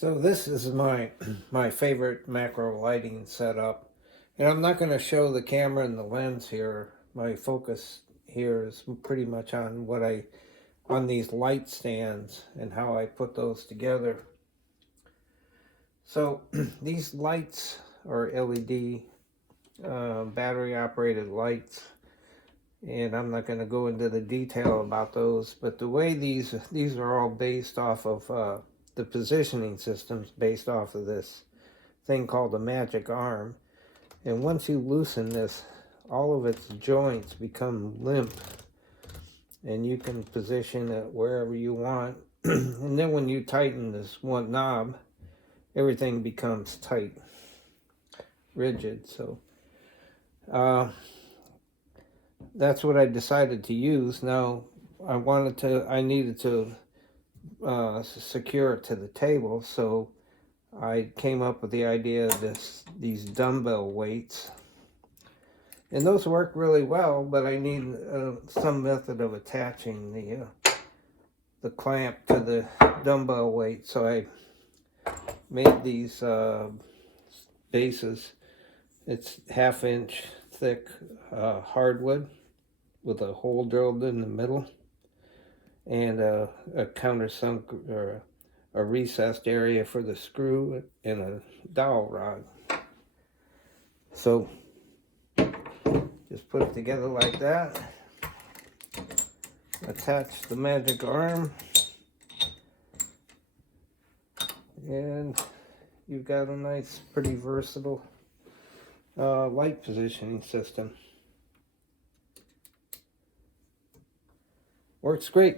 So this is my favorite macro lighting setup, and I'm not going to show the camera and the lens here. My focus here is pretty much on on these light stands and how I put those together. So these lights are LED battery operated lights, and I'm not going to go into the detail about those, but the way these are all based off of the positioning systems based off of this thing called a magic arm. And once you loosen this, all of its joints become limp, and you can position it wherever you want. And then when you tighten this one knob, everything becomes tight, rigid. So that's what I decided to use. Now I needed to secure it to the table, so I came up with the idea of these dumbbell weights, and those work really well. But I need some method of attaching the clamp to the dumbbell weight, so I made these bases. It's 1/2 inch thick hardwood with a hole drilled in the middle, and a countersunk or a recessed area for the screw and a dowel rod. So just put it together like that, attach the magic arm, and you've got a nice, pretty versatile light positioning system. Works great.